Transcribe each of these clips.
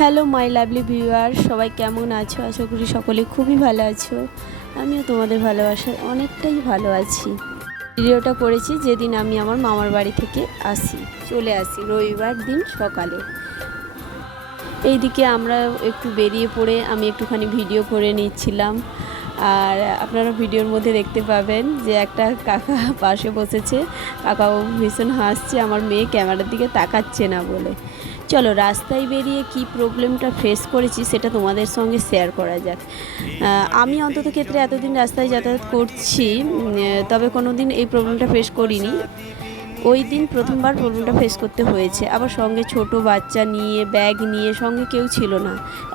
Hello my lovely viewer, সবাই কেমন আছো? আশা করি সকলে খুবই ভালো আছো। আমিও তোমাদের ভালোবাসায় অনেকটাই ভালো আছি। ভিডিওটা করেছি যেদিন আমি আমার মামার বাড়ি থেকে চলে আসি রবিবার দিন সকালে। এইদিকে আমরা একটু বেরিয়ে পড়ে আমি একটুখানি ভিডিও করে নিচ্ছিলাম। আর আপনারা ভিডিওর মধ্যে দেখতে পাবেন যে একটা কাকা পাশে বসেছে। কাকাও ভীষণ হাসছে আমার মেয়ে ক্যামেরার দিকে তাকাচ্ছে না বলে। চলো রাস্তায় বেরিয়ে কি প্রবলেমটা ফেস করেছি সেটা তোমাদের সঙ্গে শেয়ার করা যাক। আমি অন্তত ক্ষেত্রে এতদিন রাস্তায় যাতায়াত করছি, তবে কোনো দিন এই প্রবলেমটা ফেস করিনি। ওই দিন প্রথমবার প্রবলেমটা ফেস করতে হয়েছে। আবার সঙ্গে ছোট বাচ্চা নিয়ে, ব্যাগ নিয়ে, সঙ্গে কেউ ছিল না,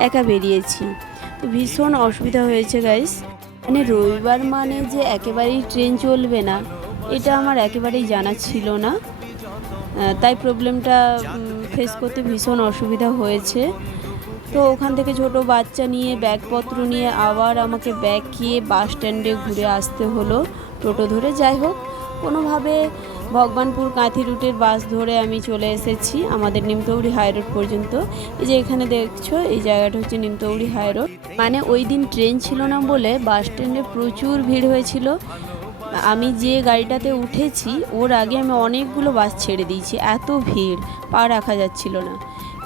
একা বেরিয়েছি। তো ভীষণ অসুবিধা হয়েছে গাইস। মানে রবিবার মানে যে একেবারেই ট্রেন চলবে না, এটা আমার একেবারেই জানা ছিল না। তাই প্রবলেমটা ফেস করতে ভীষণ অসুবিধা হয়েছে। তো ওখান থেকে ছোট বাচ্চা নিয়ে, ব্যাগপত্র নিয়ে আবার আমাকে ব্যাগ খেয়ে বাস স্ট্যান্ডে ঘুরে আসতে হলো টোটো ধরে। যাই হোক, কোনোভাবে ভগবানপুর কাঁথি রুটের বাস ধরে আমি চলে এসেছি আমাদের নিমতৌড়ি হাই রোড পর্যন্ত। এই যে এখানে দেখছো, এই জায়গাটা হচ্ছে নিমতৌড়ি হাই রোড। মানে ওই দিন ট্রেন ছিল না বলে বাস স্ট্যান্ডে প্রচুর ভিড় হয়েছিল। আমি যে গাড়িটাতে উঠেছি ওর আগে আমি অনেকগুলো বাস ছেড়ে দিয়েছি, এত ভিড় পা রাখা যাচ্ছিল না।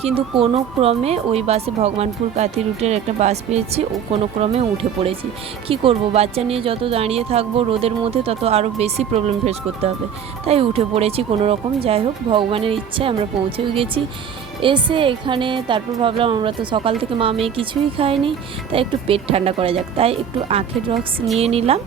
কিন্তু কোনো ক্রমে ওই বাসে ভগবানপুর কাঁথি রুটের একটা বাস পেয়েছি, ও কোনো ক্রমে উঠে পড়েছি। কি করব, বাচ্চা নিয়ে যত দাঁড়িয়ে থাকবো রোদের মধ্যে তত আরও বেশি প্রবলেম ফেস করতে হবে, তাই উঠে পড়েছি কোনো রকম। যাই হোক, ভগবানের ইচ্ছায় আমরা পৌঁছেও গেছি। এসে এখানে তারপর ভাবলাম আমরা তো সকাল থেকে মা মেয়ে কিছুই খাইনি, তাই একটু পেট ঠান্ডা করা যাক, তাই একটু আখের রস নিয়ে নিলাম।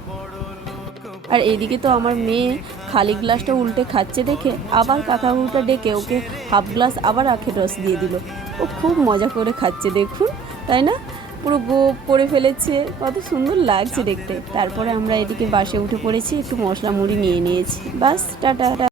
আর এদিকে তো আমার মেয়ে খালি গ্লাসটা উল্টে খাচ্ছে দেখে আবার কাকাকুটা ডেকে ওকে হাফ গ্লাস আবার আখের রস দিয়ে দিল। ও খুব মজা করে খাচ্ছে, দেখুন, তাই না? পুরো গোপ করে ফেলেছে, কত সুন্দর লাগছে দেখতে। তারপরে আমরা এদিকে বাসে উঠে পড়েছি, একটু মশলা মুড়ি নিয়ে নিয়েছি। বাস, টাটা।